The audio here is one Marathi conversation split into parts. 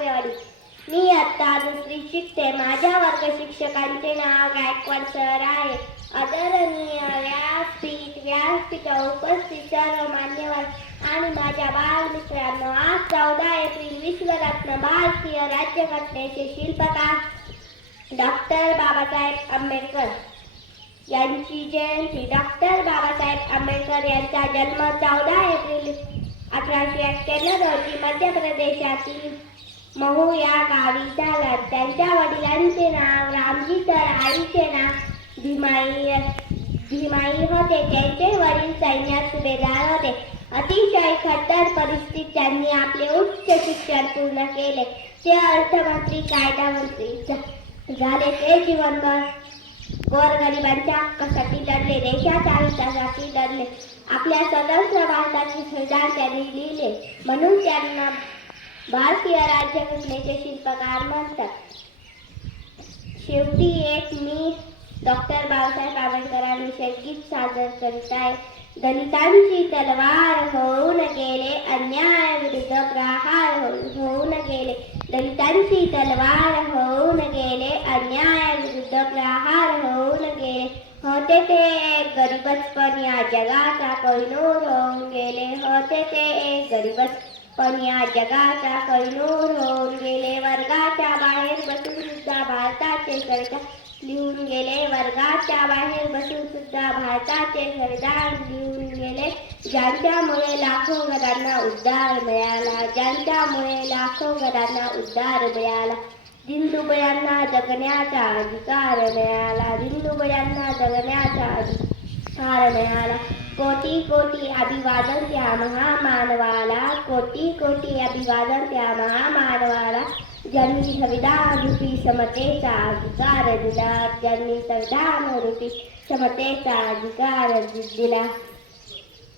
वाफेवाडी. मी आता दुसरी शिकते. माझ्या वर्ग शिक्षकांचे नाव गायकवाड सर आहे. आदरणीय व्यासपीठ उपस्थित सर्व मान्यवर आणि माझ्या बालमित्रांनो, आज 14 एप्रिल विश्वरत्न भारतीय राज्यघटनेचे शिल्पकार डॉक्टर बाबासाहेब आंबेडकर यांची जयंती. डॉक्टर बाबासाहेब आंबेडकर यांचा जन्म 14 एप्रिल 1891 रोजी मध्य प्रदेशातील महू या गावी झाला. त्यांच्या वडिलांचे नाव रामजी तर आईचे नाव भीमाई होते. त्यांचे वडील सैन्यात सुभेदार होते. अतिशय खडतर परिस्थितीत त्यांनी आपले उच्च शिक्षण पूर्ण केले. ते अर्थमंत्री, कायदा मंत्री झाले. ते जीवनभर गोरगरिबांच्या हक्कासाठी लढले, देशाच्या हितासाठी लढले. आपल्या स्वतंत्र भारताचे संविधान त्यांनी लिहिले, म्हणून त्यांना भारतीय राज्यघटनेचे शिल्पकार म्हणतात. शेवटी मी डॉक्टर बाबासाहेब आंबेडकरांविषयी गीत सादर करीत आहे. दलितांची तलवार होऊन गेले, अन्यायाविरुद्ध प्रहार होऊन गेले. दलितांची तलवार होऊन गेले, अन्यायाविरुद्ध प्रहार होऊन गेले. होते ते एक गरीबच पण या जगाचा कोहिनूर होऊन गेले. होते ते एक गरीबच पण या जगाचा कोहिनूर होऊन गेले. वर्गाच्या बाहेर बसून सुद्धा भारताचे संविधान लिहून गेले. वर्गाच्या बाहेर बसून सुद्धा भारताचे संविधान लिहून गेले. ज्यांच्यामुळे लाखो घरांना उद्धार मिळाला. ज्यांच्यामुळे लाखो घरांना उद्धार मिळाला. दिनदुबळ्यांना जगण्याचा अधिकार मिळाला. दिनदुबळ्यांना जगण्याचा अधिकार मिळाला. कोटी कोटी अभिवादन त्या महामानवाला. कोटी कोटी अभिवादन त्या महामानवाला, ज्यांनी संविधान रूपी समतेचा अधिकार दिला. ज्यांनी संविधान रूपी समतेचा अधिकार दिला.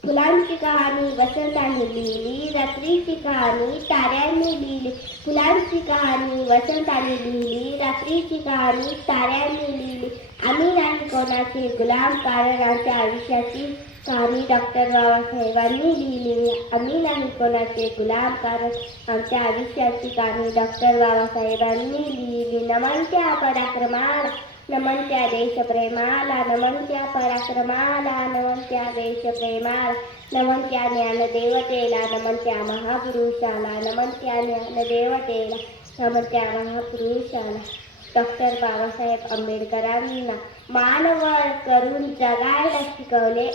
फुलांची कहाणी वसंतांनी लिहिली, रात्रीची कहाणी ताऱ्यांनी लिहिली. फुलांची कहाणी वसंतांनी लिहिली, रात्रीची कहाणी ताऱ्यांनी लिहिली. आम्ही नाही कोणाचे गुलाम, कारण आमच्या आयुष्याची कहाणी डॉक्टर बाबासाहेबांनी लिहिली. आम्ही नाही कोणाचे गुलाम, कारण आमच्या आयुष्याची कहाणी डॉक्टर बाबासाहेबांनी लिहिली. नमन त्या पराक्रमाला, नमन त्या देशप्रेमाला. नमन त्या पराक्रमाला, नमन त्या देशप्रेमाला. नमन त्या ज्ञानदेवतेला, नमन त्या महापुरुषाला. नमन त्या ज्ञानदेवतेला, नमन त्या महापुरुषाला. डॉक्टर बाबासाहेब आंबेडकरांना मानव करून जगायला शिकवले.